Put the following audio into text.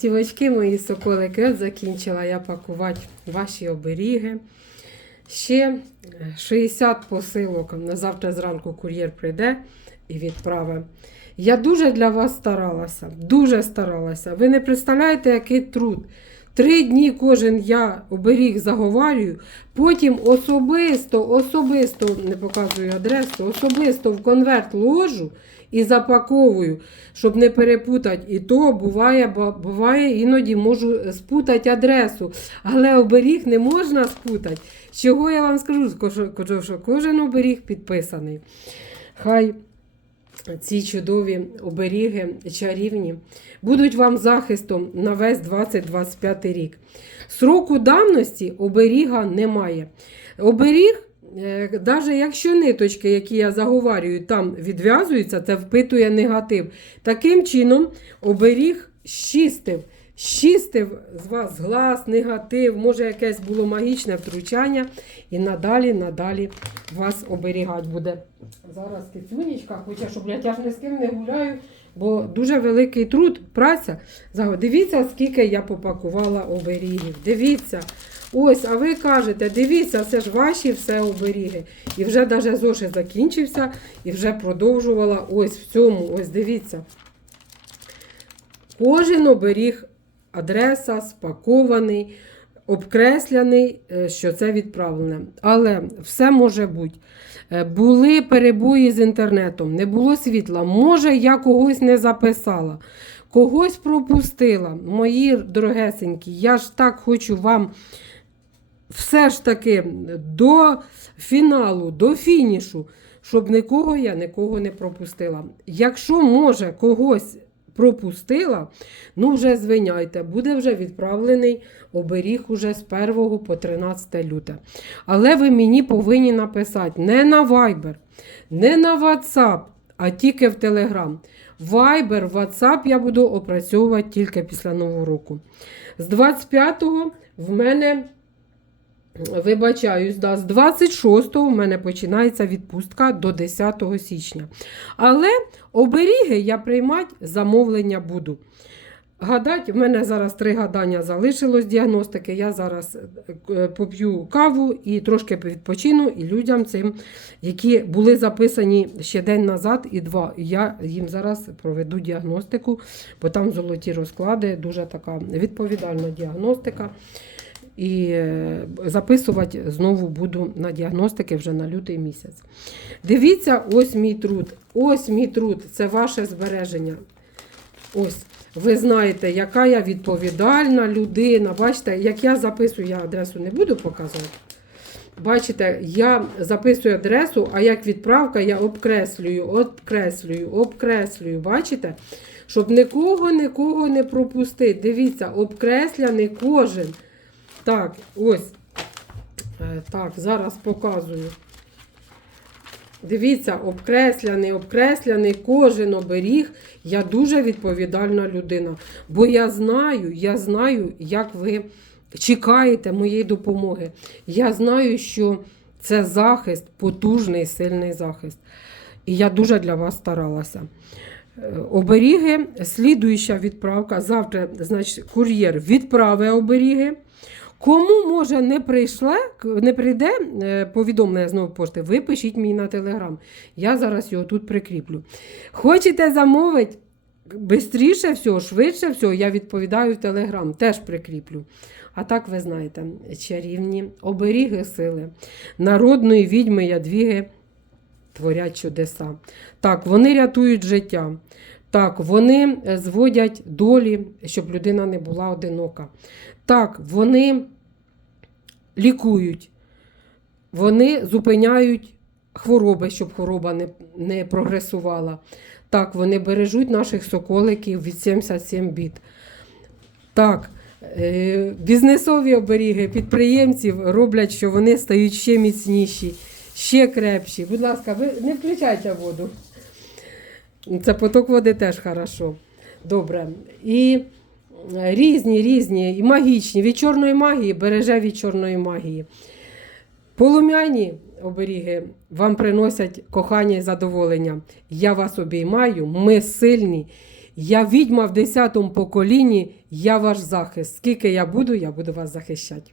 Сівочки мої соколики, от закінчила я пакувати ваші оберіги. Ще е, 60 посилок. На завтра зранку кур'єр прийде і відправить. Я дуже для вас старалася, дуже старалася. Ви не представляєте, який труд. Три дні кожен я оберіг заговарюю, потім особисто, особисто не показую адресу, особисто в конверт ложу і запаковую, щоб не перепутати. І то буває, буває іноді можу спутати адресу, але оберіг не можна спутати. Чого я вам? Скажу, що кожен оберіг підписаний. Хай ці чудові оберіги чарівні будуть вам захистом на весь 2025 рік. Сроку давності оберіга немає. Оберіг, навіть якщо ниточки, які я заговарюю, там відв'язуються, це впитує негатив. Таким чином, оберіг щистив. Щистив з вас глаз, негатив, може якесь було магічне втручання, і надалі, надалі вас оберігати буде. Зараз кицюнічка, хоча щоб я ж ні з ким не гуляю, бо дуже великий труд, праця. Дивіться, скільки я попакувала оберігів. Дивіться. Ось, а ви кажете, дивіться, це ж ваші все оберіги. І вже навіть зошит закінчився, і вже продовжувала ось в цьому. Ось дивіться. Кожен оберіг, адреса, спакований, обкресляний, е, що це відправлене. Але все може бути. Е, Були перебої з інтернетом, не було світла. Може, я когось не записала, когось пропустила. Мої дорогесенькі, я ж так хочу вам все ж таки до фіналу, до фінішу, щоб нікого я нікого не пропустила. Якщо, може, когось пропустила, ну вже звиняйте, буде вже відправлений оберіг уже з 1 по 13 люте. Але ви мені повинні написати не на Viber, не на WhatsApp, а тільки в Telegram. Viber, WhatsApp я буду опрацьовувати тільки після Нового року. З 25-го в мене Вибачаюсь, да, з 26-го в мене починається відпустка до 10 січня. Але оберіги я приймати замовлення буду. Гадать, в мене зараз три гадання залишилось діагностики. Я зараз е, поп'ю каву і трошки відпочину і людям цим, які були записані ще день назад і два. Я їм зараз проведу діагностику, бо там золоті розклади, дуже така відповідальна діагностика. І е, записувати знову буду на діагностики вже на лютий місяць. Дивіться, ось мій труд. Ось мій труд. Це ваше збереження. Ось. Ви знаєте, яка я відповідальна людина. Бачите, як я записую, я адресу не буду показувати. Бачите, я записую адресу, а як відправка я обкреслюю, обкреслюю, обкреслюю. Бачите? Щоб нікого, нікого не пропустити. Дивіться, обкресляний кожен. Так, ось. Е, Так, зараз показую. Дивіться, обкресляний, обкресляний кожен оберіг. Я дуже відповідальна людина. Бо я знаю, я знаю, як ви чекаєте моєї допомоги. Я знаю, що це захист, потужний, сильний захист. І я дуже для вас старалася. Е, Оберіги, слідуюча відправка. Завтра, значить, кур'єр відправить оберіги. Кому може не прийшле, не прийде е, повідомлення знову пошти, ви пишіть мені на телеграм. Я зараз його тут прикріплю. Хочете замовити? Бистріше всього, швидше всього, я відповідаю в телеграм, теж прикріплю. А так ви знаєте, чарівні оберіги сили, народної відьми Ядвіги творять чудеса. Так, вони рятують життя. Так, вони е, зводять долі, щоб людина не була одинока. Так, вони лікують, вони зупиняють хвороби, щоб хвороба не, не прогресувала. Так, вони бережуть наших соколиків від 77 біт. Так, е, бізнесові оберіги підприємців роблять, що вони стають ще міцніші, ще крепші. Будь ласка, ви не включайте воду. Це поток води теж хорошо. Добре. І різні, різні, і магічні. Від чорної магії береже від чорної магії. Полум'яні оберіги вам приносять кохання і задоволення. Я вас обіймаю, ми сильні. Я відьма в 10-му поколінні, я ваш захист. Скільки я буду, я буду вас захищати.